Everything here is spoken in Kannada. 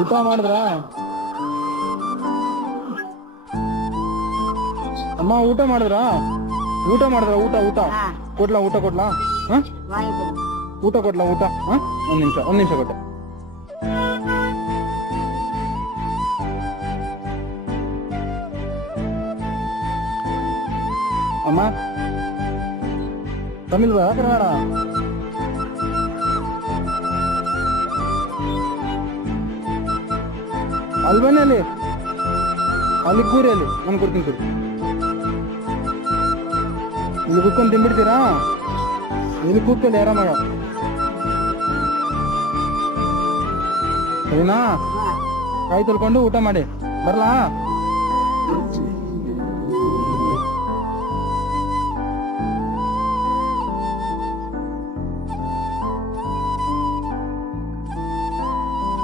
ಊಟ ಮಾಡಿದ್ರ ಅಮ್ಮ? ಊಟ ಮಾಡಿದ್ರ? ಊಟ ಮಾಡಿದ್ರ? ಊಟ ಊಟ ಕೊಡ್ಲಾ? ಊಟ ಕೊಡ್ಲಾ? ಹ ಊಟ ಕೊಡ್ಲಾ? ಊಟ ಒಂದ್ ನಿಮಿಷ ಕೊಟ್ಟೆ. ಅಮ್ಮ ತಮಿಳ್ ಕನ್ನಡ? ಅಲ್ಲಿ ಬನ್ನಿ, ಅಲ್ಲಿ ಕೂರಿ, ಅಲ್ಲಿ ನಾನು ಕೊಡ್ತೀನಿ ಕೂರಿ. ಇಲ್ಲಿ ಕುತ್ಕೊಂಡು ತಿನ್ಬಿಡ್ತೀರಾ? ಇಲ್ಲಿ ಕೂತ್ಕೊಳ್ಳಿ ಆರಾಮಾಗ, ಸರಿನಾ? ಕಾಯಿ ತೊಳ್ಕೊಂಡು ಊಟ ಮಾಡಿ. ಬರ್ಲಾ?